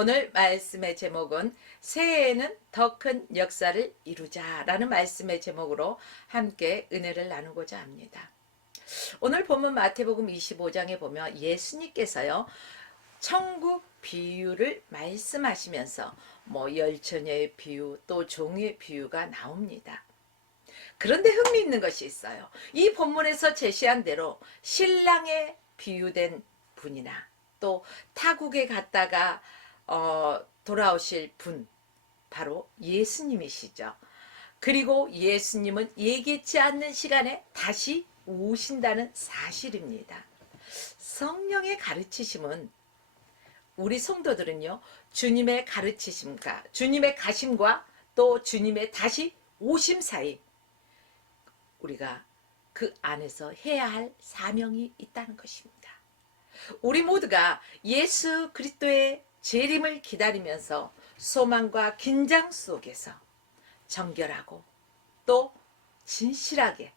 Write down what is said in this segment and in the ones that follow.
오늘 말씀의 제목은 새해에는 더 큰 역사를 이루자라는 말씀의 제목으로 함께 은혜를 나누고자 합니다. 오늘 본문 마태복음 25장에 보면 예수님께서요, 천국 비유를 말씀하시면서 열처녀의 비유 또 종의 비유가 나옵니다. 그런데 흥미있는 것이 있어요. 이 본문에서 제시한 대로 신랑에 비유된 분이나 또 타국에 갔다가 돌아오실 분, 바로 예수님이시죠. 그리고 예수님은 예기치 않는 시간에 다시 오신다는 사실입니다. 성령의 가르치심은 우리 성도들은요, 주님의 가르치심과 주님의 가심과 또 주님의 다시 오심 사이 우리가 그 안에서 해야 할 사명이 있다는 것입니다. 우리 모두가 예수 그리스도의 재림을 기다리면서 소망과 긴장 속에서 정결하고 또 진실하게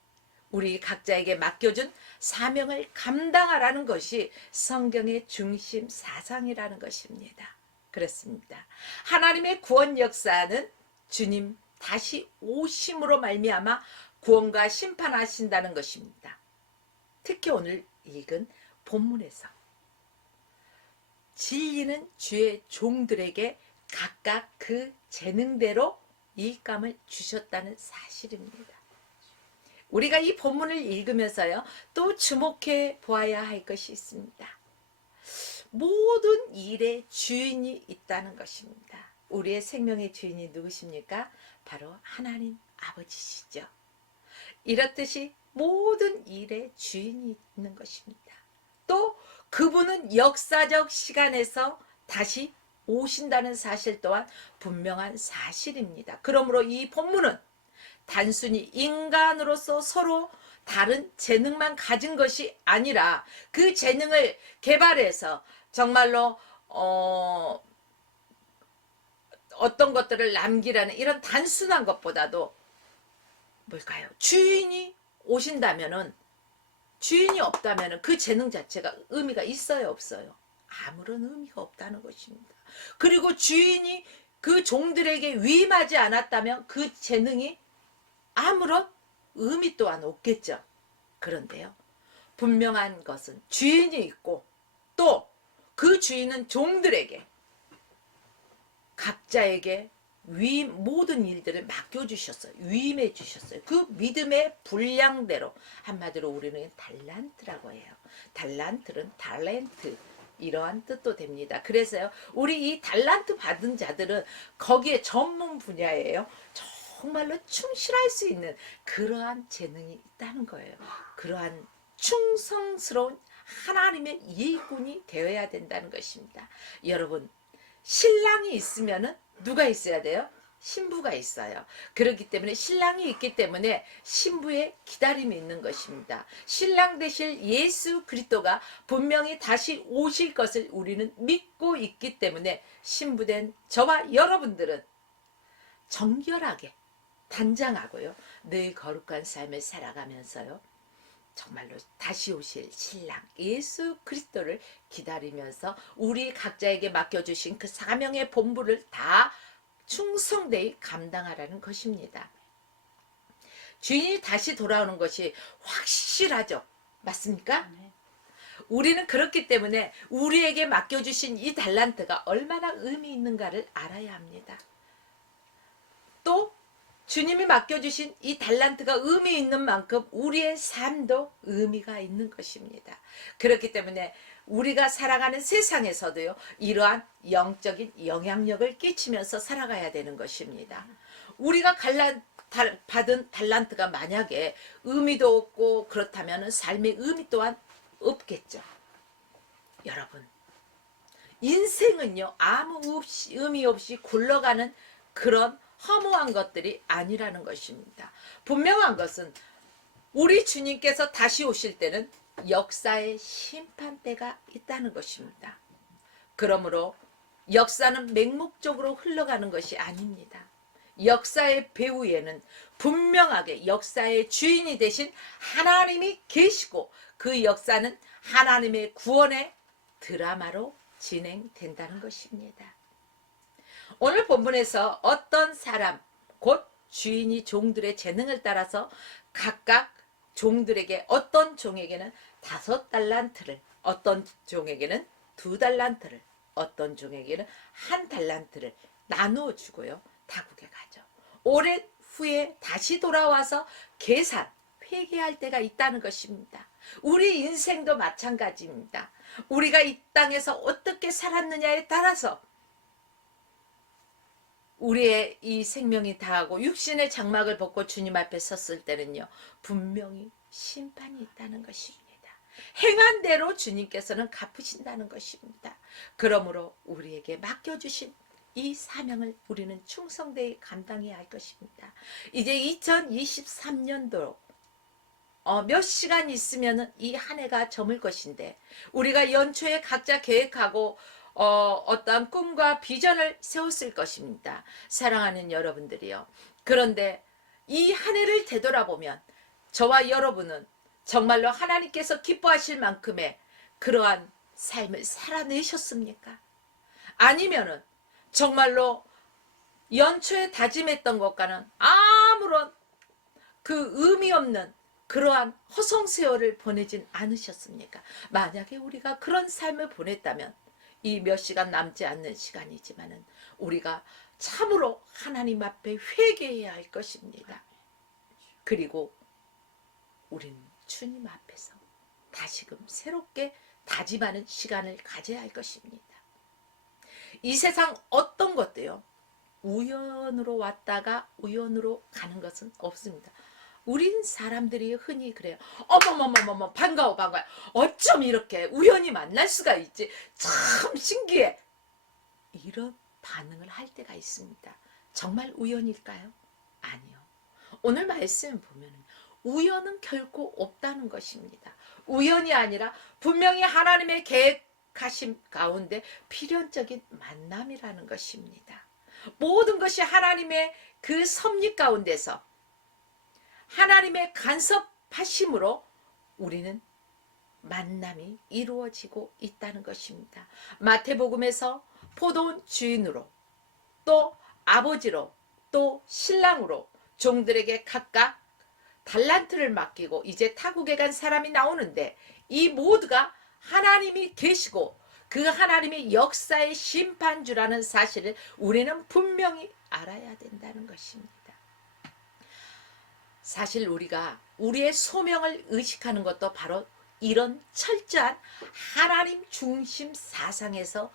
우리 각자에게 맡겨준 사명을 감당하라는 것이 성경의 중심 사상이라는 것입니다. 그렇습니다. 하나님의 구원 역사는 주님 다시 오심으로 말미암아 구원과 심판하신다는 것입니다. 특히 오늘 읽은 본문에서 진리는 주의 종들에게 각각 그 재능대로 일감을 주셨다는 사실입니다. 우리가 이 본문을 읽으면서요, 또 주목해 보아야 할 것이 있습니다. 모든 일의 주인이 있다는 것입니다. 우리의 생명의 주인이 누구십니까? 바로 하나님 아버지시죠. 이렇듯이 모든 일의 주인이 있는 것입니다. 또 그분은 역사적 시간에서 다시 오신다는 사실 또한 분명한 사실입니다. 그러므로 이 본문은 단순히 인간으로서 서로 다른 재능만 가진 것이 아니라 그 재능을 개발해서 정말로 어떤 것들을 남기라는 이런 단순한 것보다도 뭘까요? 주인이 오신다면은, 주인이 없다면은 그 재능 자체가 의미가 있어요, 없어요? 아무런 의미가 없다는 것입니다. 그리고 주인이 그 종들에게 위임하지 않았다면 그 재능이 아무런 의미 또한 없겠죠. 그런데요, 분명한 것은 주인이 있고 또 그 주인은 종들에게, 각자에게 모든 일들을 맡겨주셨어요. 위임해 주셨어요. 그 믿음의 분량대로, 한마디로 우리는 달란트라고 해요. 달란트는 탤런트, 이러한 뜻도 됩니다. 그래서요, 우리 이 달란트 받은 자들은 거기에 전문 분야예요. 정말로 충실할 수 있는 그러한 재능이 있다는 거예요. 그러한 충성스러운 하나님의 일꾼이 되어야 된다는 것입니다. 여러분, 신랑이 있으면은 누가 있어야 돼요? 신부가 있어요. 그렇기 때문에 신랑이 있기 때문에 신부의 기다림이 있는 것입니다. 신랑 되실 예수 그리스도가 분명히 다시 오실 것을 우리는 믿고 있기 때문에 신부된 저와 여러분들은 정결하게 단장하고요, 늘 거룩한 삶을 살아가면서요, 정말로 다시 오실 신랑 예수 그리스도를 기다리면서 우리 각자에게 맡겨주신 그 사명의 본부를 다 충성되이 감당하라는 것입니다. 주인이 다시 돌아오는 것이 확실하죠. 맞습니까? 우리는 그렇기 때문에 우리에게 맡겨주신 이 달란트가 얼마나 의미 있는가를 알아야 합니다. 또 주님이 맡겨주신 이 달란트가 의미 있는 만큼 우리의 삶도 의미가 있는 것입니다. 그렇기 때문에 우리가 살아가는 세상에서도요, 이러한 영적인 영향력을 끼치면서 살아가야 되는 것입니다. 우리가 받은 달란트가 만약에 의미도 없고 그렇다면 삶의 의미 또한 없겠죠. 여러분, 인생은요, 아무 의미 없이 굴러가는 그런 허무한 것들이 아니라는 것입니다. 분명한 것은 우리 주님께서 다시 오실 때는 역사의 심판대가 있다는 것입니다. 그러므로 역사는 맹목적으로 흘러가는 것이 아닙니다. 역사의 배후에는 분명하게 역사의 주인이 되신 하나님이 계시고 그 역사는 하나님의 구원의 드라마로 진행된다는 것입니다. 오늘 본문에서 어떤 사람, 곧 주인이 종들의 재능을 따라서 각각 종들에게, 어떤 종에게는 5달란트를, 어떤 종에게는 2달란트를, 어떤 종에게는 1달란트를 나누어 주고요. 타국에 가죠. 오랜 후에 다시 돌아와서 계산, 회개할 때가 있다는 것입니다. 우리 인생도 마찬가지입니다. 우리가 이 땅에서 어떻게 살았느냐에 따라서 우리의 이 생명이 다하고 육신의 장막을 벗고 주님 앞에 섰을 때는요, 분명히 심판이 있다는 것입니다. 행한 대로 주님께서는 갚으신다는 것입니다. 그러므로 우리에게 맡겨주신 이 사명을 우리는 충성되이 감당해야 할 것입니다. 이제 2023년도 몇 시간 있으면 이 한 해가 저물 것인데, 우리가 연초에 각자 계획하고 어떠한 꿈과 비전을 세웠을 것입니다. 사랑하는 여러분들이요. 그런데 이 한 해를 되돌아보면 저와 여러분은 정말로 하나님께서 기뻐하실 만큼의 그러한 삶을 살아내셨습니까? 아니면은 정말로 연초에 다짐했던 것과는 아무런 그 의미 없는 그러한 허송세월을 보내진 않으셨습니까? 만약에 우리가 그런 삶을 보냈다면 이 몇 시간 남지 않는 시간이지만은 우리가 참으로 하나님 앞에 회개해야 할 것입니다. 그리고 우리는 주님 앞에서 다시금 새롭게 다짐하는 시간을 가져야 할 것입니다. 이 세상 어떤 것도요, 우연으로 왔다가 우연으로 가는 것은 없습니다. 우린 사람들이 흔히 그래요. 어머머머머머, 반가워 반가워. 어쩜 이렇게 우연히 만날 수가 있지. 참 신기해. 이런 반응을 할 때가 있습니다. 정말 우연일까요? 아니요. 오늘 말씀 보면 우연은 결코 없다는 것입니다. 우연이 아니라 분명히 하나님의 계획하심 가운데 필연적인 만남이라는 것입니다. 모든 것이 하나님의 그 섭리 가운데서 하나님의 간섭하심으로 우리는 만남이 이루어지고 있다는 것입니다. 마태복음에서 포도원 주인으로, 또 아버지로, 또 신랑으로 종들에게 각각 달란트를 맡기고 이제 타국에 간 사람이 나오는데, 이 모두가 하나님이 계시고 그 하나님의 역사의 심판주라는 사실을 우리는 분명히 알아야 된다는 것입니다. 사실 우리가 우리의 소명을 의식하는 것도 바로 이런 철저한 하나님 중심 사상에서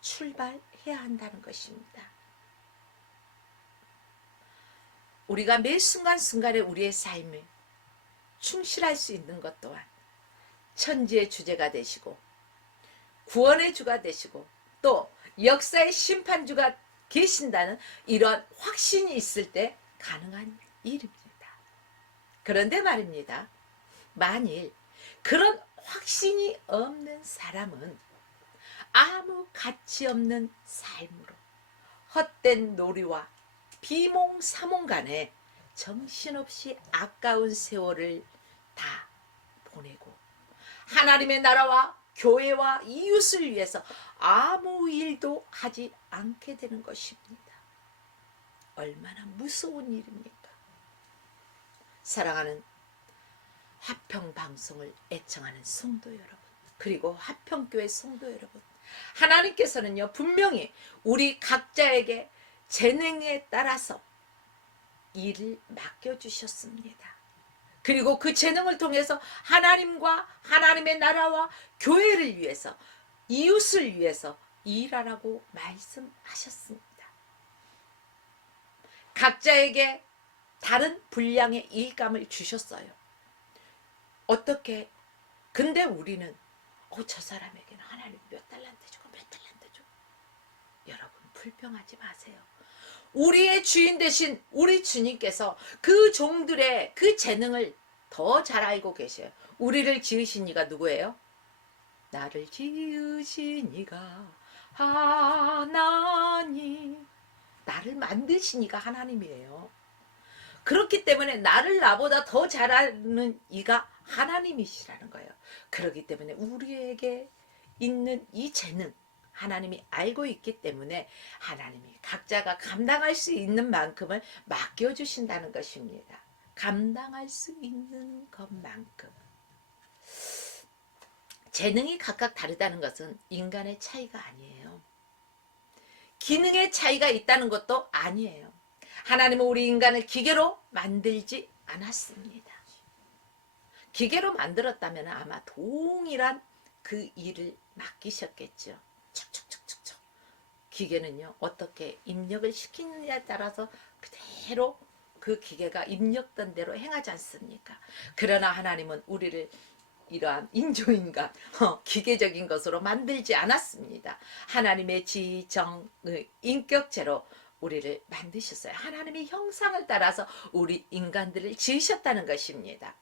출발해야 한다는 것입니다. 우리가 매 순간순간에 우리의 삶에 충실할 수 있는 것 또한 천지의 주제가 되시고 구원의 주가 되시고 또 역사의 심판주가 계신다는 이러한 확신이 있을 때 가능한 일입니다. 그런데 말입니다. 만일 그런 확신이 없는 사람은 아무 가치 없는 삶으로 헛된 놀이와 비몽사몽간에 정신없이 아까운 세월을 다 보내고 하나님의 나라와 교회와 이웃을 위해서 아무 일도 하지 않게 되는 것입니다. 얼마나 무서운 일입니까? 사랑하는 화평방송을 애청하는 성도 여러분, 그리고 화평교회 성도 여러분, 하나님께서는요 분명히 우리 각자에게 재능에 따라서 일을 맡겨주셨습니다. 그리고 그 재능을 통해서 하나님과 하나님의 나라와 교회를 위해서, 이웃을 위해서 일하라고 말씀하셨습니다. 각자에게 다른 분량의 일감을 주셨어요. 어떻게? 근데 우리는 저 사람에게는 하나님 몇 달란트 주고 몇 달란트 주고. 여러분 불평하지 마세요. 우리의 주인 되신 우리 주님께서 그 종들의 그 재능을 더 잘 알고 계셔요. 우리를 지으신 이가 누구예요? 나를 지으신 이가 하나님. 나를 만드신 이가 하나님이에요. 그렇기 때문에 나를 나보다 더 잘 아는 이가 하나님이시라는 거예요. 그렇기 때문에 우리에게 있는 이 재능, 하나님이 알고 있기 때문에 하나님이 각자가 감당할 수 있는 만큼을 맡겨주신다는 것입니다. 감당할 수 있는 것만큼. 재능이 각각 다르다는 것은 인간의 차이가 아니에요. 기능의 차이가 있다는 것도 아니에요. 하나님은 우리 인간을 기계로 만들지 않았습니다. 기계로 만들었다면 아마 동일한 그 일을 맡기셨겠죠. 척척척척척. 기계는요, 어떻게 입력을 시키느냐에 따라서 그대로 그 기계가 입력된 대로 행하지 않습니까? 그러나 하나님은 우리를 이러한 인조인간, 기계적인 것으로 만들지 않았습니다. 하나님의 지정의 인격체로 우리를 만드셨어요. 하나님의 형상을 따라서 우리 인간들을 지으셨다는 것입니다.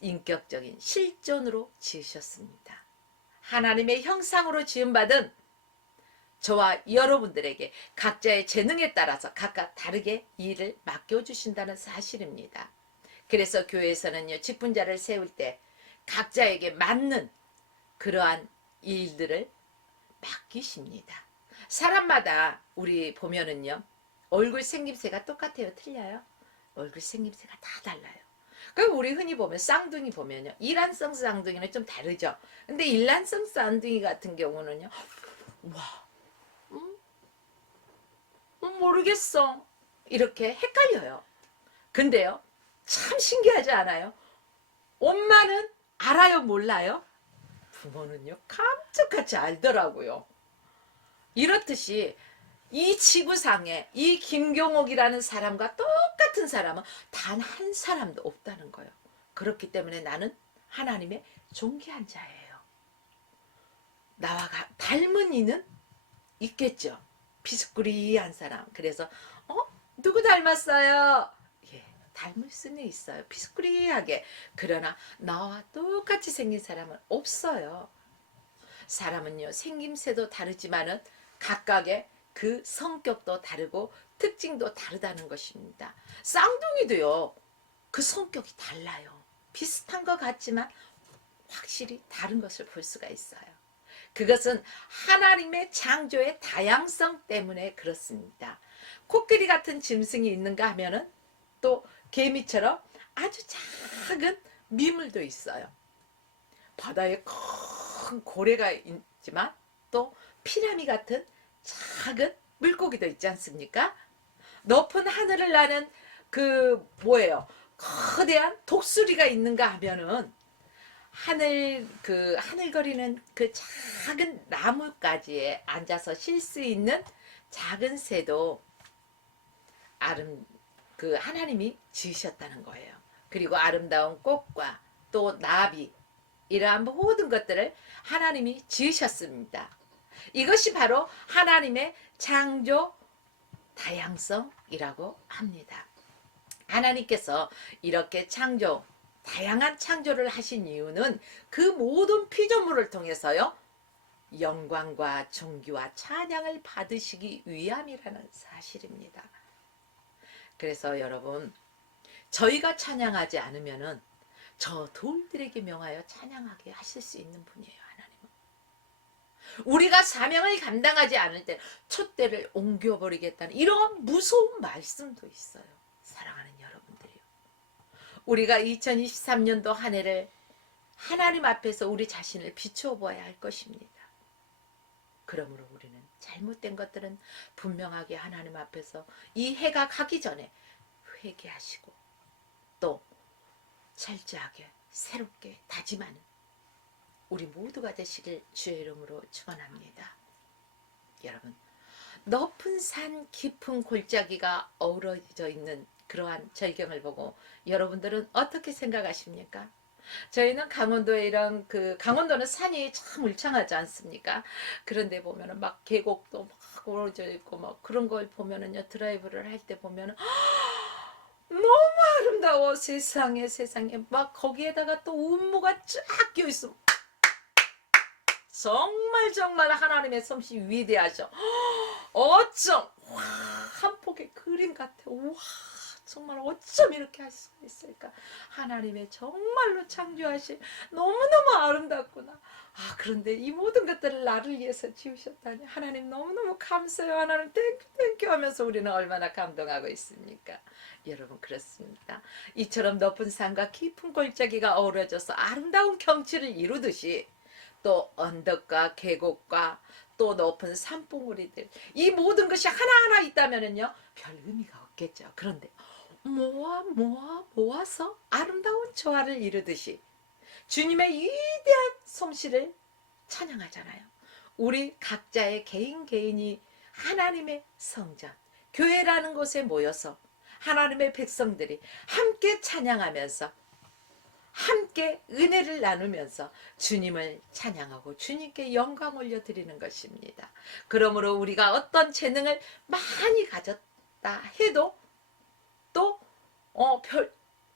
인격적인 실존으로 지으셨습니다. 하나님의 형상으로 지음받은 저와 여러분들에게 각자의 재능에 따라서 각각 다르게 일을 맡겨주신다는 사실입니다. 그래서 교회에서는요, 직분자를 세울 때 각자에게 맞는 그러한 일들을 맡기십니다. 사람마다 우리 보면은요, 얼굴 생김새가 똑같아요? 틀려요? 얼굴 생김새가 다 달라요. 그럼 우리 흔히 보면 쌍둥이 보면요, 일란성 쌍둥이는 좀 다르죠. 근데 일란성 쌍둥이 같은 경우는요, 와, 모르겠어, 이렇게 헷갈려요. 근데요, 참 신기하지 않아요? 엄마는 알아요, 몰라요? 부모는요, 깜짝같이 알더라고요. 이렇듯이 이 지구상에 이 김경옥이라는 사람과 똑같은 사람은 단 한 사람도 없다는 거예요. 그렇기 때문에 나는 하나님의 존귀한 자예요. 나와 닮은 이는 있겠죠. 비스꾸리한 사람. 그래서 누구 닮았어요? 예, 닮을 수는 있어요. 비스꾸리하게. 그러나 나와 똑같이 생긴 사람은 없어요. 사람은요, 생김새도 다르지만은 각각의 그 성격도 다르고 특징도 다르다는 것입니다. 쌍둥이도요, 그 성격이 달라요. 비슷한 것 같지만 확실히 다른 것을 볼 수가 있어요. 그것은 하나님의 창조의 다양성 때문에 그렇습니다. 코끼리 같은 짐승이 있는가 하면은 또 개미처럼 아주 작은 미물도 있어요. 바다에 큰 고래가 있지만 또 피라미 같은 작은 물고기도 있지 않습니까? 높은 하늘을 나는 그 뭐예요? 거대한 독수리가 있는가 하면은 하늘거리는 그 작은 나뭇가지에 앉아서 쉴 수 있는 작은 새도 하나님이 지으셨다는 거예요. 그리고 아름다운 꽃과 또 나비, 이러한 모든 것들을 하나님이 지으셨습니다. 이것이 바로 하나님의 창조 다양성이라고 합니다. 하나님께서 이렇게 다양한 창조를 하신 이유는 그 모든 피조물을 통해서요, 영광과 존귀와 찬양을 받으시기 위함이라는 사실입니다. 그래서 여러분, 저희가 찬양하지 않으면은 저 돌들에게 명하여 찬양하게 하실 수 있는 분이에요, 하나님은. 우리가 사명을 감당하지 않을 때 촛대를 옮겨버리겠다는 이런 무서운 말씀도 있어요. 사랑하는 여러분들이요. 우리가 2023년도 한 해를 하나님 앞에서 우리 자신을 비추어 보아야 할 것입니다. 그러므로 우리는 잘못된 것들은 분명하게 하나님 앞에서 이 해가 가기 전에 회개하시고 또 철저하게 새롭게 다짐하는 우리 모두가 되시길 주의 이름으로 축원합니다. 여러분, 높은 산 깊은 골짜기가 어우러져 있는 그러한 절경을 보고 여러분들은 어떻게 생각하십니까? 저희는 강원도에 강원도는 산이 참 울창하지 않습니까? 그런데 보면은 막 계곡도 막 오러져 있고 막 그런 걸 보면은요, 드라이브를 할 때 보면은 너무 아름다워. 세상에 막 거기에다가 또 운무가 쫙 껴있어. 정말 하나님의 솜씨 위대하셔. 어쩜 한 폭의 그림 같아. 와, 정말 어쩜 이렇게 할 수가 있을까? 하나님의 정말로 창조하신 너무너무 아름답구나. 아, 그런데 이 모든 것들을 나를 위해서 지으셨다니 하나님 너무너무 감사해요. 하나님 땡큐 하면서 우리는 얼마나 감동하고 있습니까? 여러분, 그렇습니다. 이처럼 높은 산과 깊은 골짜기가 어우러져서 아름다운 경치를 이루듯이 또 언덕과 계곡과 또 높은 산봉우리들, 이 모든 것이 하나하나 있다면은요 별 의미가 없겠죠. 그런데 모아서 아름다운 조화를 이루듯이 주님의 위대한 솜씨를 찬양하잖아요. 우리 각자의 개인이 하나님의 성전, 교회라는 곳에 모여서 하나님의 백성들이 함께 찬양하면서 함께 은혜를 나누면서 주님을 찬양하고 주님께 영광 올려드리는 것입니다. 그러므로 우리가 어떤 재능을 많이 가졌다 해도 또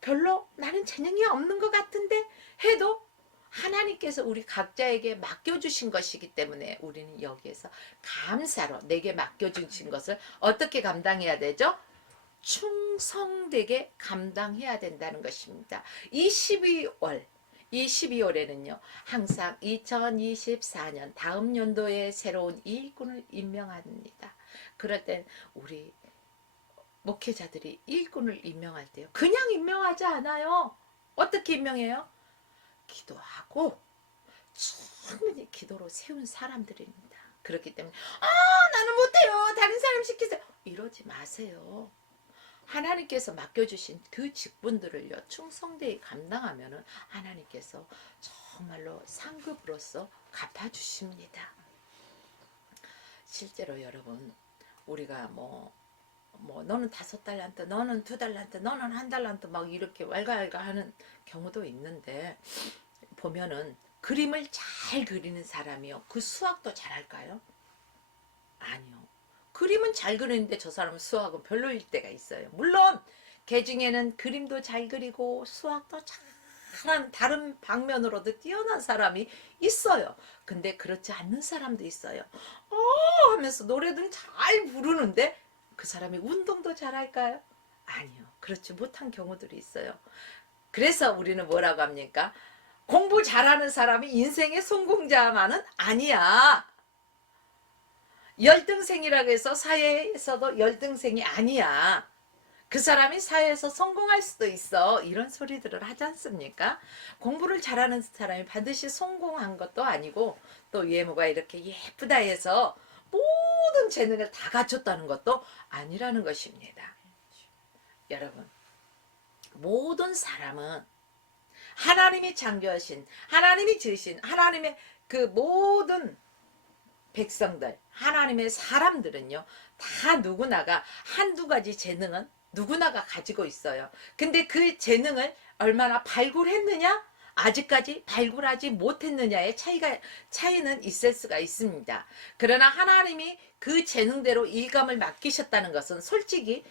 별로 나는 재능이 없는 것 같은데 해도 하나님께서 우리 각자에게 맡겨주신 것이기 때문에 우리는 여기에서 감사로 내게 맡겨주신 것을 어떻게 감당해야 되죠? 충성되게 감당해야 된다는 것입니다. 이 12월에는요 항상 2024년 다음 연도에 새로운 일꾼을 임명합니다. 그럴 땐 우리 목회자들이 일꾼을 임명할 때요 그냥 임명하지 않아요. 어떻게 임명해요? 기도하고 충분히 기도로 세운 사람들입니다. 그렇기 때문에 나는 못해요, 다른 사람 시키세요, 이러지 마세요. 하나님께서 맡겨주신 그 직분들을요 충성되게 감당하면은 하나님께서 정말로 상급으로서 갚아주십니다. 실제로 여러분, 우리가 뭐 너는 5달란트, 너는 2달란트, 너는 1달란트 막 이렇게 왈가왈가 하는 경우도 있는데 보면은 그림을 잘 그리는 사람이요 그 수학도 잘할까요? 아니요. 그림은 잘 그리는데 저 사람은 수학은 별로일 때가 있어요. 물론 개 중에는 그림도 잘 그리고 수학도 잘하는 다른 방면으로도 뛰어난 사람이 있어요. 근데 그렇지 않는 사람도 있어요. 하면서 노래도 잘 부르는데 그 사람이 운동도 잘할까요? 아니요. 그렇지 못한 경우들이 있어요. 그래서 우리는 뭐라고 합니까? 공부 잘하는 사람이 인생의 성공자만은 아니야. 열등생이라고 해서 사회에서도 열등생이 아니야. 그 사람이 사회에서 성공할 수도 있어. 이런 소리들을 하지 않습니까? 공부를 잘하는 사람이 반드시 성공한 것도 아니고 또 외모가 이렇게 예쁘다 해서 모든 재능을 다 갖췄다는 것도 아니라는 것입니다. 여러분, 모든 사람은 하나님이 창조하신, 하나님이 지으신, 하나님의 그 모든 백성들, 하나님의 사람들은요 다 누구나가 한두 가지 재능은 누구나가 가지고 있어요. 근데 그 재능을 얼마나 발굴했느냐, 아직까지 발굴하지 못했느냐의 차이는 있을 수가 있습니다. 그러나 하나님이 그 재능대로 일감을 맡기셨다는 것은 솔직히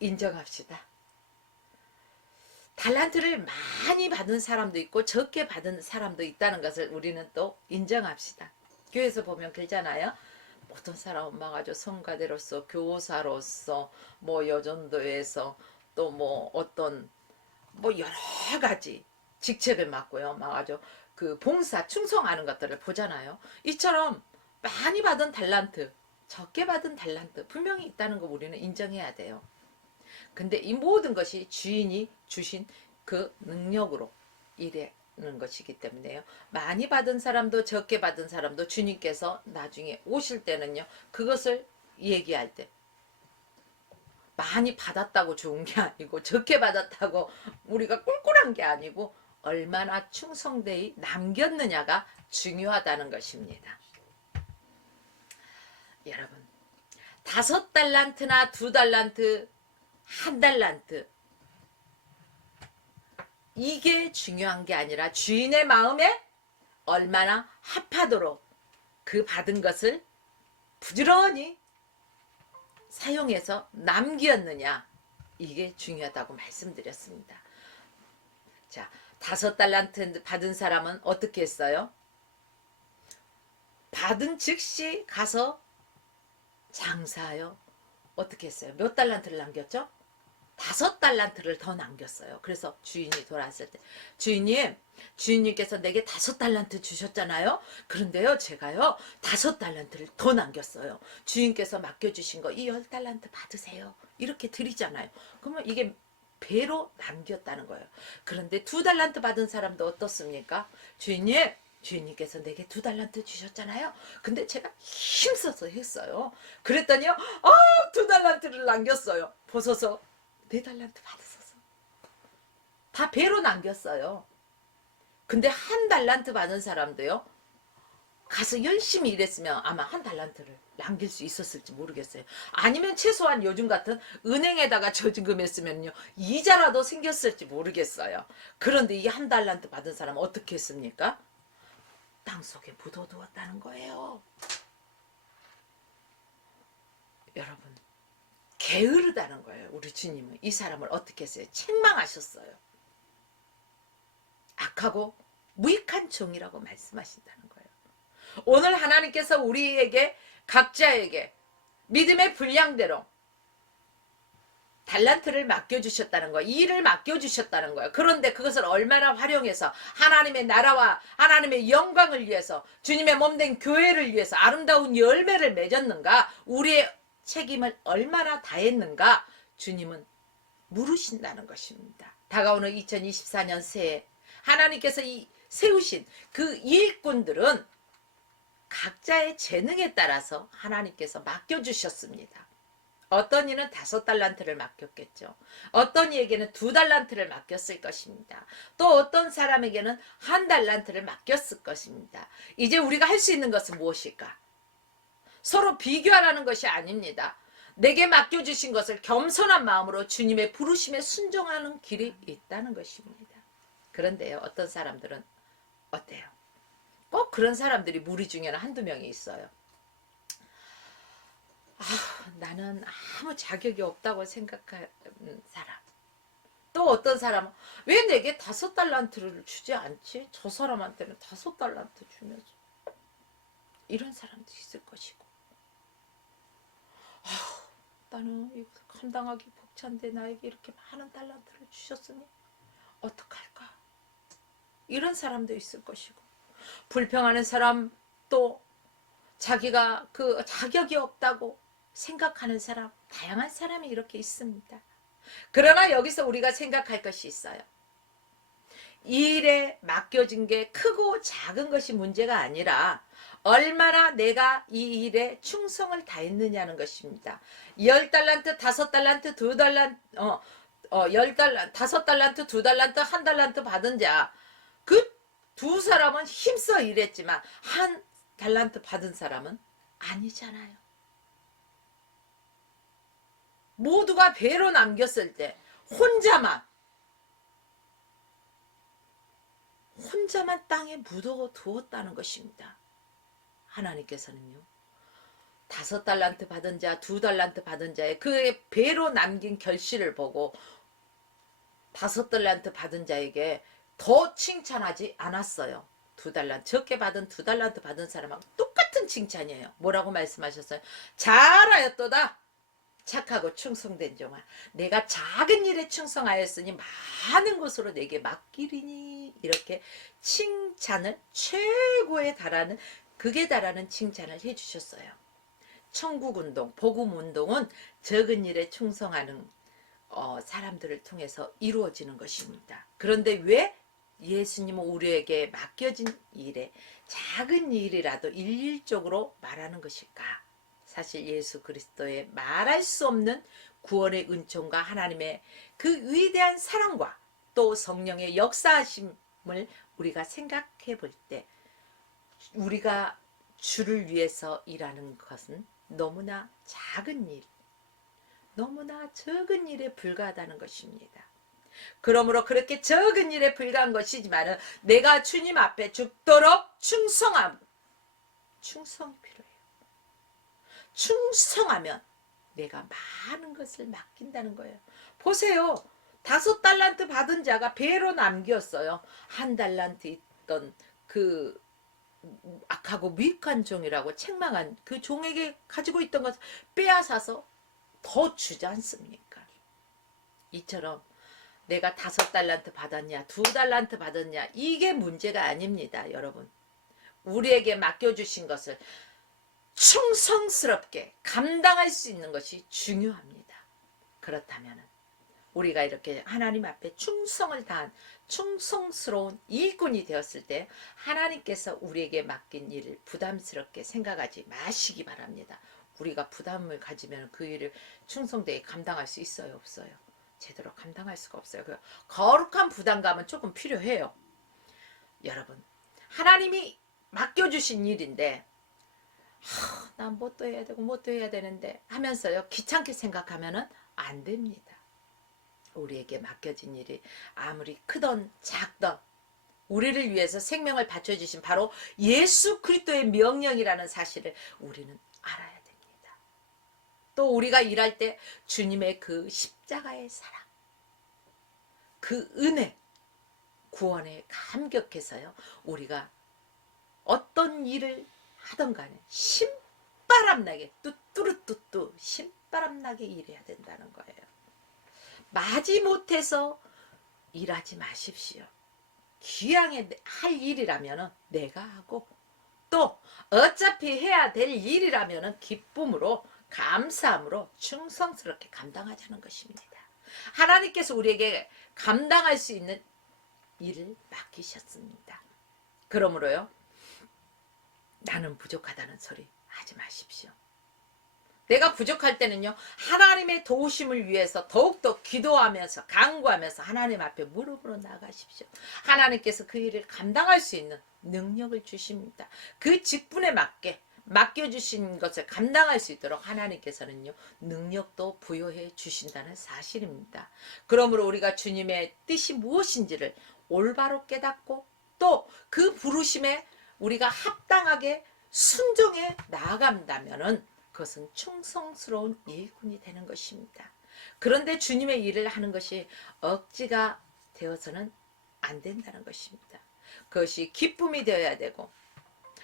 인정합시다. 달란트를 많이 받은 사람도 있고 적게 받은 사람도 있다는 것을 우리는 또 인정합시다. 교회에서 보면 그러잖아요. 어떤 사람은 막아주 성가대로서, 교사로서, 뭐 여전도에서 또 뭐 어떤 뭐 여러 가지 직책을 맡고요. 막아주 그 봉사 충성하는 것들을 보잖아요. 이처럼 많이 받은 달란트, 적게 받은 달란트 분명히 있다는 거 우리는 인정해야 돼요. 근데 이 모든 것이 주인이 주신 그 능력으로 일하는 것이기 때문에요. 많이 받은 사람도 적게 받은 사람도 주님께서 나중에 오실 때는요. 그것을 얘기할 때 많이 받았다고 좋은 게 아니고 적게 받았다고 우리가 꿀꿀한 게 아니고 얼마나 충성되이 남겼느냐가 중요하다는 것입니다. 여러분, 5달란트나 2달란트 1달란트 이게 중요한 게 아니라 주인의 마음에 얼마나 합하도록 그 받은 것을 부지런히 사용해서 남겼느냐, 이게 중요하다고 말씀드렸습니다. 자, 5달란트 받은 사람은 어떻게 했어요? 받은 즉시 가서 장사하여 어떻게 했어요? 몇 달란트를 남겼죠? 5달란트를 더 남겼어요. 그래서 주인이 돌아왔을 때, 주인님께서 내게 5달란트 주셨잖아요. 그런데요, 제가요 5달란트를 더 남겼어요. 주인께서 맡겨주신 거 이 10달란트 받으세요. 이렇게 드리잖아요. 그러면 이게 배로 남겼다는 거예요. 그런데 2달란트 받은 사람도 어떻습니까? 주인님께서 내게 2달란트 주셨잖아요. 근데 제가 힘써서 했어요. 그랬더니요, 2달란트를 남겼어요. 보소서 4달란트 받으소서. 다 배로 남겼어요. 근데 1달란트 받은 사람도요, 가서 열심히 일했으면 아마 1달란트를 남길 수 있었을지 모르겠어요. 아니면 최소한 요즘 같은 은행에다가 저금했으면요, 이자라도 생겼을지 모르겠어요. 그런데 이 1달란트 받은 사람은 어떻게 했습니까? 땅속에 묻어두었다는 거예요. 여러분, 게으르다는 거예요. 우리 주님은 이 사람을 어떻게 했어요? 책망하셨어요. 악하고 무익한 종이라고 말씀하신다는 거예요. 오늘 하나님께서 우리에게 각자에게 믿음의 분량대로 달란트를 맡겨주셨다는 거예요. 일을 맡겨주셨다는 거예요. 그런데 그것을 얼마나 활용해서 하나님의 나라와 하나님의 영광을 위해서, 주님의 몸된 교회를 위해서 아름다운 열매를 맺었는가, 우리의 책임을 얼마나 다했는가, 주님은 물으신다는 것입니다. 다가오는 2024년 새해 하나님께서 세우신 그 일꾼들은 각자의 재능에 따라서 하나님께서 맡겨주셨습니다. 어떤 이는 5달란트를 맡겼겠죠. 어떤 이에게는 2달란트를 맡겼을 것입니다. 또 어떤 사람에게는 1달란트를 맡겼을 것입니다. 이제 우리가 할 수 있는 것은 무엇일까? 서로 비교하라는 것이 아닙니다. 내게 맡겨주신 것을 겸손한 마음으로 주님의 부르심에 순종하는 길이 있다는 것입니다. 그런데요, 어떤 사람들은 어때요? 꼭 그런 사람들이 무리 중에는 한두 명이 있어요. 나는 아무 자격이 없다고 생각하는 사람. 또 어떤 사람은 왜 내게 5달란트를 주지 않지? 저 사람한테는 5달란트 주면서. 이런 사람도 있을 것이고. 나는 이거 감당하기 벅찬데 나에게 이렇게 많은 달란트를 주셨으니 어떡할까? 이런 사람도 있을 것이고. 불평하는 사람, 또 자기가 그 자격이 없다고 생각하는 사람, 다양한 사람이 이렇게 있습니다. 그러나 여기서 우리가 생각할 것이 있어요. 이 일에 맡겨진 게 크고 작은 것이 문제가 아니라 얼마나 내가 이 일에 충성을 다했느냐는 것입니다. 10달란트, 5달란트, 2달란트, 10달란트, 5달란트, 2달란트, 1달란트 받은 자, 그 두 사람은 힘써 일했지만 1달란트 받은 사람은 아니잖아요. 모두가 배로 남겼을 때 혼자만 땅에 묻어 두었다는 것입니다. 하나님께서는요, 5달란트 받은 자, 2달란트 받은 자의 그의 배로 남긴 결실을 보고 5달란트 받은 자에게 더 칭찬하지 않았어요. 2달란트, 적게 받은 2달란트 받은 사람하고 똑같은 칭찬이에요. 뭐라고 말씀하셨어요? 잘하였도다. 착하고 충성된 종아, 내가 작은 일에 충성하였으니 많은 것으로 내게 맡기리니. 이렇게 칭찬을, 최고에 달하는, 극에 달하는 칭찬을 해주셨어요. 천국운동, 복음운동은 적은 일에 충성하는 사람들을 통해서 이루어지는 것입니다. 그런데 왜 예수님은 우리에게 맡겨진 일에 작은 일이라도 일일적으로 말하는 것일까? 사실 예수 그리스도의 말할 수 없는 구원의 은총과 하나님의 그 위대한 사랑과 또 성령의 역사하심을 우리가 생각해 볼 때, 우리가 주를 위해서 일하는 것은 너무나 작은 일, 너무나 적은 일에 불과하다는 것입니다. 그러므로 그렇게 적은 일에 불과한 것이지만 내가 주님 앞에 죽도록 충성이 필요해요. 충성하면 내가 많은 것을 맡긴다는 거예요. 보세요. 5달란트 받은 자가 배로 남겼어요. 1달란트 있던 그 악하고 무익한 종이라고 책망한 그 종에게 가지고 있던 것을 빼앗아서 더 주지 않습니까? 이처럼 내가 5달란트 받았냐 2달란트 받았냐 이게 문제가 아닙니다. 여러분 우리에게 맡겨주신 것을 충성스럽게 감당할 수 있는 것이 중요합니다. 그렇다면 우리가 이렇게 하나님 앞에 충성을 다한 충성스러운 일꾼이 되었을 때 하나님께서 우리에게 맡긴 일을 부담스럽게 생각하지 마시기 바랍니다. 우리가 부담을 가지면 그 일을 충성되게 감당할 수 있어요? 없어요? 제대로 감당할 수가 없어요. 그 거룩한 부담감은 조금 필요해요. 여러분 하나님이 맡겨주신 일인데 난 뭣도 해야 되고 뭣도 해야 되는데 하면서요 귀찮게 생각하면은 안 됩니다. 우리에게 맡겨진 일이 아무리 크던 작던 우리를 위해서 생명을 바쳐주신 바로 예수 그리스도의 명령이라는 사실을 우리는 알아야 됩니다. 또 우리가 일할 때 주님의 그 십자가의 사랑, 그 은혜, 구원에 감격해서요 우리가 어떤 일을 하던 간에 신바람나게 뚜뚜루뚜뚜 신바람나게 일해야 된다는 거예요. 마지못해서 일하지 마십시오. 귀양에 할 일이라면 내가 하고 또 어차피 해야 될 일이라면 기쁨으로 감사함으로 충성스럽게 감당하자는 것입니다. 하나님께서 우리에게 감당할 수 있는 일을 맡기셨습니다. 그러므로요 나는 부족하다는 소리 하지 마십시오. 내가 부족할 때는요 하나님의 도우심을 위해서 더욱더 기도하면서 간구하면서 하나님 앞에 무릎으로 나가십시오. 하나님께서 그 일을 감당할 수 있는 능력을 주십니다. 그 직분에 맞게 맡겨주신 것을 감당할 수 있도록 하나님께서는요 능력도 부여해 주신다는 사실입니다. 그러므로 우리가 주님의 뜻이 무엇인지를 올바로 깨닫고 또 그 부르심에 우리가 합당하게 순종해 나아간다면은 그것은 충성스러운 일꾼이 되는 것입니다. 그런데 주님의 일을 하는 것이 억지가 되어서는 안 된다는 것입니다. 그것이 기쁨이 되어야 되고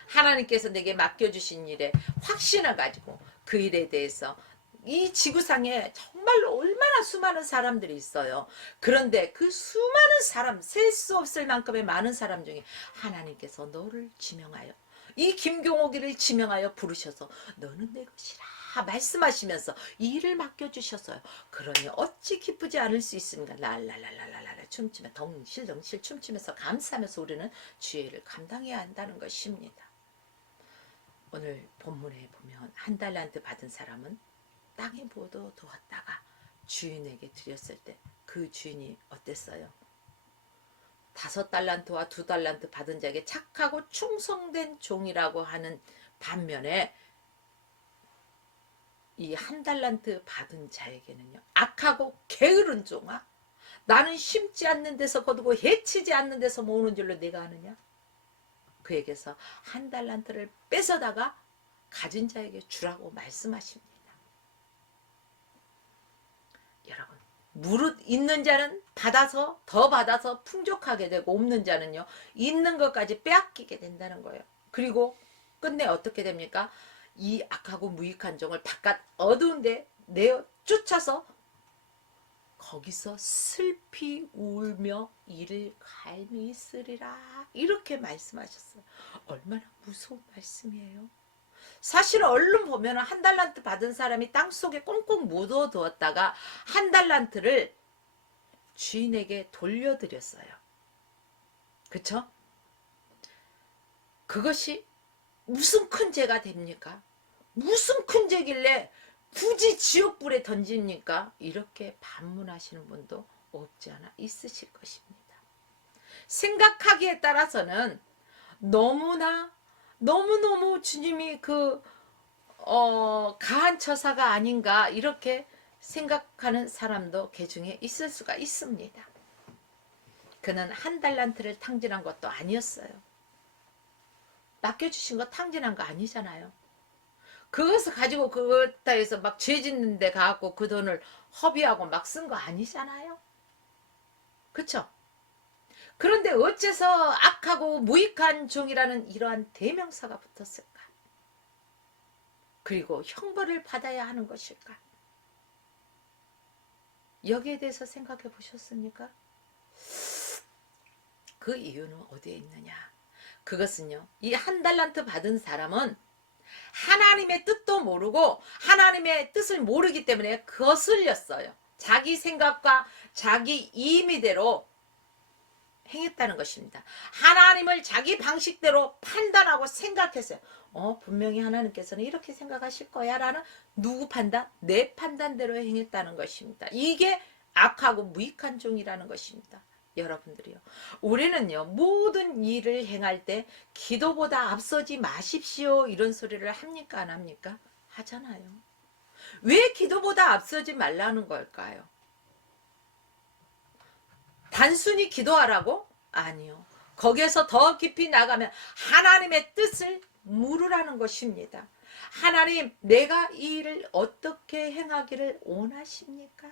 하나님께서 내게 맡겨주신 일에 확신을 가지고 그 일에 대해서 이 지구상에 정말로 얼마나 수많은 사람들이 있어요. 그런데 그 수많은 사람, 셀 수 없을 만큼의 많은 사람 중에 하나님께서 너를 지명하여 이 김경옥이를 지명하여 부르셔서 너는 내 것이라 말씀하시면서 이 일을 맡겨주셨어요. 그러니 어찌 기쁘지 않을 수 있습니까? 랄랄랄랄랄랄 춤추며 덩실덩실 춤추면서 감사하면서 우리는 주의 일을 감당해야 한다는 것입니다. 오늘 본문에 보면 1달란트 받은 사람은 땅에 묻어 두었다가 주인에게 드렸을 때 그 주인이 어땠어요? 5달란트와 2달란트 받은 자에게 착하고 충성된 종이라고 하는 반면에 이 1달란트 받은 자에게는요 악하고 게으른 종아 나는 심지 않는 데서 거두고 해치지 않는 데서 모으는 줄로 내가 아느냐? 그에게서 1달란트를 뺏어다가 가진 자에게 주라고 말씀하십니다. 여러분 무릇 있는 자는 받아서 더 받아서 풍족하게 되고 없는 자는요 있는 것까지 빼앗기게 된다는 거예요. 그리고 끝내 어떻게 됩니까? 이 악하고 무익한 종을 바깥 어두운 데 내어 쫓아서 거기서 슬피 울며 이를 갈미 쓰리라 이렇게 말씀하셨어요. 얼마나 무서운 말씀이에요. 사실 얼른 보면 1달란트 받은 사람이 땅속에 꽁꽁 묻어두었다가 1달란트를 주인에게 돌려드렸어요. 그쵸? 그것이 무슨 큰 죄가 됩니까? 무슨 큰 죄길래 굳이 지옥불에 던집니까? 이렇게 반문하시는 분도 없지 않아 있으실 것입니다. 생각하기에 따라서는 너무너무 주님이 가한 처사가 아닌가 이렇게 생각하는 사람도 개중에 있을 수가 있습니다. 그는 1달란트를 탕진한 것도 아니었어요. 맡겨주신 거 탕진한 거 아니잖아요. 그것을 가지고 그것다 해서 막 죄 짓는 데 가갖고 그 돈을 허비하고 막 쓴 거 아니잖아요. 그쵸? 그런데 어째서 악하고 무익한 종이라는 이러한 대명사가 붙었을까? 그리고 형벌을 받아야 하는 것일까? 여기에 대해서 생각해 보셨습니까? 그 이유는 어디에 있느냐? 그것은요, 이 한 달란트 받은 사람은 하나님의 뜻도 모르고 하나님의 뜻을 모르기 때문에 거슬렸어요. 자기 생각과 자기 임의대로 행했다는 것입니다. 하나님을 자기 방식대로 판단하고 생각했어요. 분명히 하나님께서는 이렇게 생각하실 거야 라는 누구 판단? 내 판단대로 행했다는 것입니다. 이게 악하고 무익한 종이라는 것입니다. 여러분들이요, 우리는요 모든 일을 행할 때 기도보다 앞서지 마십시오 이런 소리를 합니까 안 합니까? 하잖아요. 왜 기도보다 앞서지 말라는 걸까요? 단순히 기도하라고? 아니요. 거기에서 더 깊이 나가면 하나님의 뜻을 물으라는 것입니다. 하나님, 내가 이 일을 어떻게 행하기를 원하십니까?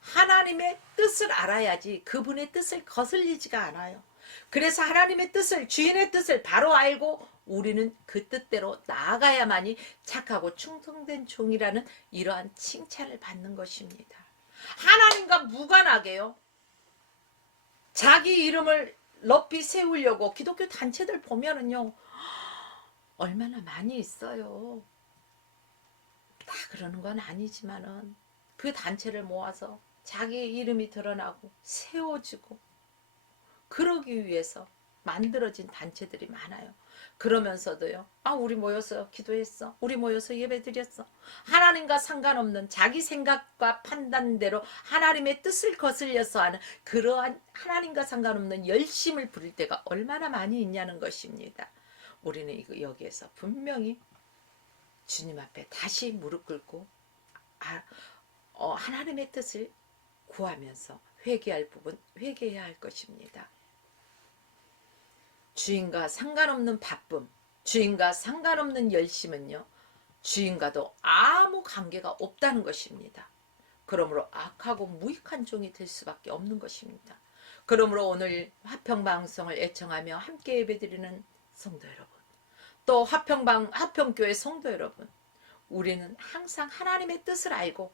하나님의 뜻을 알아야지 그분의 뜻을 거슬리지가 않아요. 그래서 하나님의 뜻을, 주인의 뜻을 바로 알고 우리는 그 뜻대로 나아가야만이 착하고 충성된 종이라는 이러한 칭찬을 받는 것입니다. 하나님과 무관하게요, 자기 이름을 높이 세우려고 기독교 단체들 보면은요, 얼마나 많이 있어요. 다 그러는 건 아니지만은 그 단체를 모아서 자기의 이름이 드러나고 세워지고 그러기 위해서 만들어진 단체들이 많아요. 그러면서도요, 우리 모여서 기도했어, 우리 모여서 예배드렸어, 하나님과 상관없는 자기 생각과 판단대로 하나님의 뜻을 거슬려서 하는 그러한 하나님과 상관없는 열심을 부릴 때가 얼마나 많이 있냐는 것입니다. 우리는 여기에서 분명히 주님 앞에 다시 무릎 꿇고 하나님의 뜻을 구하면서 회개할 부분 회개해야 할 것입니다. 주인과 상관없는 바쁨, 주인과 상관없는 열심은요, 주인과도 아무 관계가 없다는 것입니다. 그러므로 악하고 무익한 종이 될 수밖에 없는 것입니다. 그러므로 오늘 화평방송을 애청하며 함께 예배드리는 성도 여러분, 또 화평교회 성도 여러분, 우리는 항상 하나님의 뜻을 알고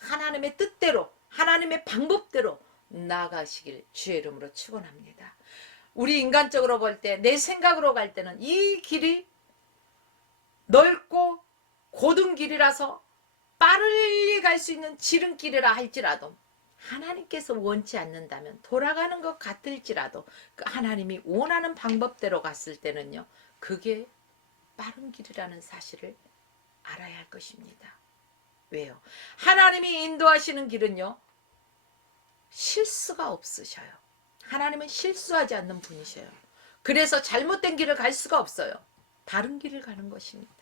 하나님의 뜻대로 하나님의 방법대로 나아가시길 주의 이름으로 축원합니다. 우리 인간적으로 볼 때, 내 생각으로 갈 때는 이 길이 넓고 고든 길이라서 빠르게 갈 수 있는 지름길이라 할지라도 하나님께서 원치 않는다면 돌아가는 것 같을지라도 그 하나님이 원하는 방법대로 갔을 때는요, 그게 빠른 길이라는 사실을 알아야 할 것입니다. 왜요? 하나님이 인도하시는 길은요, 실수가 없으셔요. 하나님은 실수하지 않는 분이셔요. 그래서 잘못된 길을 갈 수가 없어요. 바른 길을 가는 것입니다.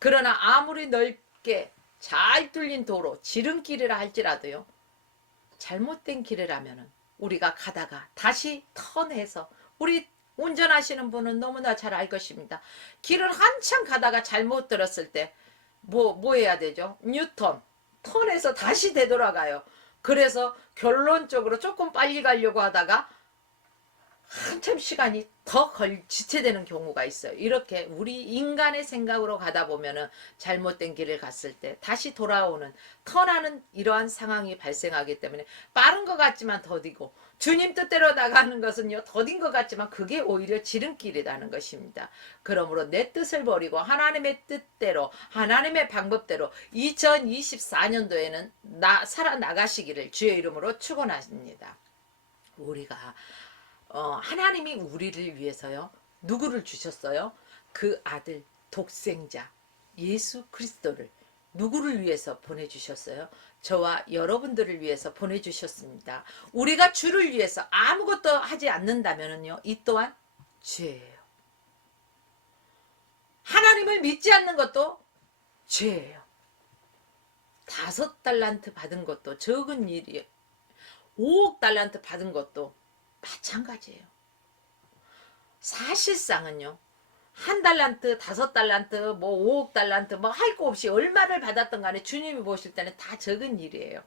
그러나 아무리 넓게 잘 뚫린 도로, 지름길이라 할지라도요, 잘못된 길이라면 우리가 가다가 다시 턴해서, 우리 운전하시는 분은 너무나 잘 알 것입니다. 길을 한참 가다가 잘못 들었을 때 뭐 해야 되죠? 뉴턴, 턴해서 다시 되돌아가요. 그래서 결론적으로 조금 빨리 가려고 하다가 한참 시간이 더 지체되는 경우가 있어요. 이렇게 우리 인간의 생각으로 가다 보면은 잘못된 길을 갔을 때 다시 돌아오는, 턴하는 이러한 상황이 발생하기 때문에 빠른 것 같지만 더디고, 주님 뜻대로 나가는 것은요, 더딘 것 같지만 그게 오히려 지름길이라는 것입니다. 그러므로 내 뜻을 버리고 하나님의 뜻대로, 하나님의 방법대로 2024년도에는 살아나가시기를 주의 이름으로 축원합니다. 우리가 하나님이 우리를 위해서요, 누구를 주셨어요? 그 아들 독생자 예수 그리스도를 누구를 위해서 보내주셨어요? 저와 여러분들을 위해서 보내주셨습니다. 우리가 주를 위해서 아무것도 하지 않는다면요, 이 또한 죄예요. 하나님을 믿지 않는 것도 죄예요. 5달란트 받은 것도 적은 일이에요. 5억 달란트 받은 것도 마찬가지예요. 사실상은요, 1달란트, 5달란트, 뭐 5억 달란트, 뭐 할 거 없이 얼마를 받았던 간에 주님이 보실 때는 다 적은 일이에요.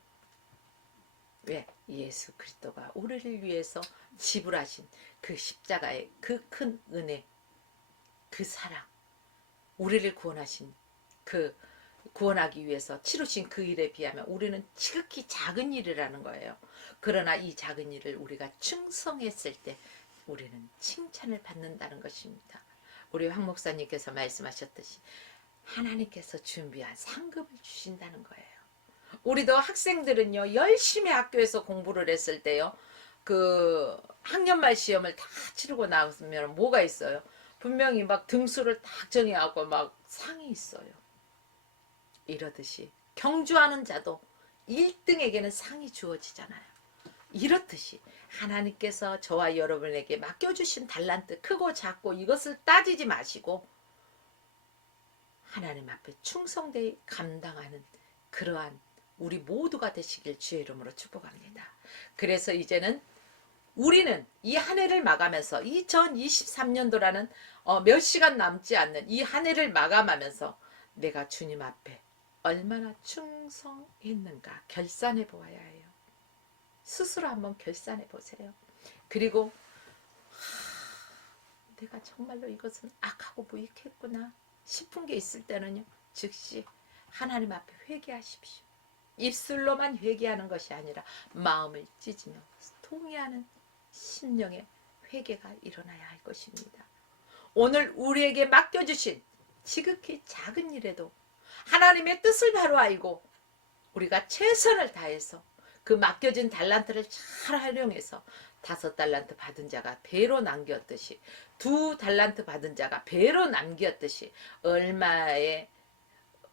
왜? 예수 그리스도가 우리를 위해서 지불하신 그 십자가의 그 큰 은혜, 그 사랑, 우리를 구원하신 그 구원하기 위해서 치루신 그 일에 비하면 우리는 지극히 작은 일이라는 거예요. 그러나 이 작은 일을 우리가 충성했을 때 우리는 칭찬을 받는다는 것입니다. 우리 황 목사님께서 말씀하셨듯이 하나님께서 준비한 상급을 주신다는 거예요. 우리도 학생들은요, 열심히 학교에서 공부를 했을 때요, 그 학년말 시험을 다 치르고 나면 뭐가 있어요? 분명히 막 등수를 딱 정해갖고 막 상이 있어요. 이러듯이 경주하는 자도 1등에게는 상이 주어지잖아요. 이렇듯이 하나님께서 저와 여러분에게 맡겨주신 달란트, 크고 작고 이것을 따지지 마시고 하나님 앞에 충성되이 감당하는 그러한 우리 모두가 되시길 주의 이름으로 축복합니다. 그래서 이제는 우리는 이 한 해를 마감해서 2023년도라는 몇 시간 남지 않는 이 한 해를 마감하면서 내가 주님 앞에 얼마나 충성했는가 결산해 보아야 해요. 스스로 한번 결산해 보세요. 그리고 내가 정말로 이것은 악하고 무익했구나 싶은 게 있을 때는요, 즉시 하나님 앞에 회개하십시오. 입술로만 회개하는 것이 아니라 마음을 찢으며 통회하는 심령의 회개가 일어나야 할 것입니다. 오늘 우리에게 맡겨주신 지극히 작은 일에도 하나님의 뜻을 바로 알고 우리가 최선을 다해서 그 맡겨진 달란트를 잘 활용해서 5달란트 받은 자가 배로 남겼듯이 2달란트 받은 자가 배로 남겼듯이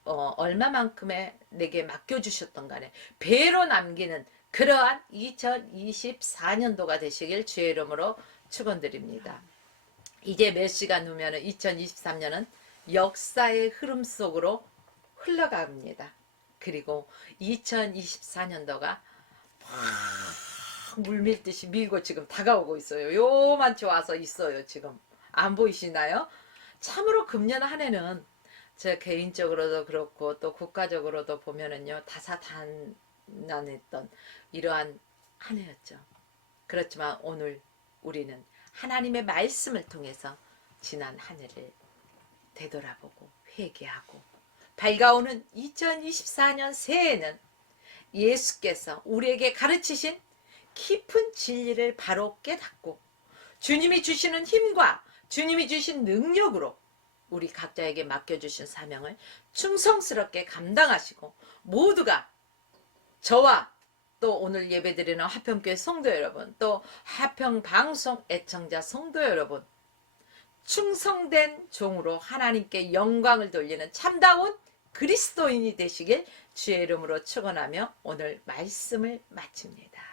얼마만큼의 내게 맡겨주셨던 간에 배로 남기는 그러한 2024년도가 되시길 주의 이름으로 축원드립니다. 이제 몇 시간 후면 2023년은 역사의 흐름 속으로 흘러갑니다. 그리고 2024년도가 물밀듯이 밀고 지금 다가오고 있어요. 요만치 와서 있어요. 지금 안 보이시나요? 참으로 금년 한 해는 제 개인적으로도 그렇고 또 국가적으로도 보면은요, 다사다난했던 이러한 한 해였죠. 그렇지만 오늘 우리는 하나님의 말씀을 통해서 지난 한 해를 되돌아보고 회개하고 밝아오는 2024년 새해에는 예수께서 우리에게 가르치신 깊은 진리를 바로 깨닫고 주님이 주시는 힘과 주님이 주신 능력으로 우리 각자에게 맡겨주신 사명을 충성스럽게 감당하시고 모두가 저와 또 오늘 예배드리는 화평교회 성도 여러분, 또 화평방송 애청자 성도 여러분, 충성된 종으로 하나님께 영광을 돌리는 참다운 그리스도인이 되시길 주의 이름으로 축원하며 오늘 말씀을 마칩니다.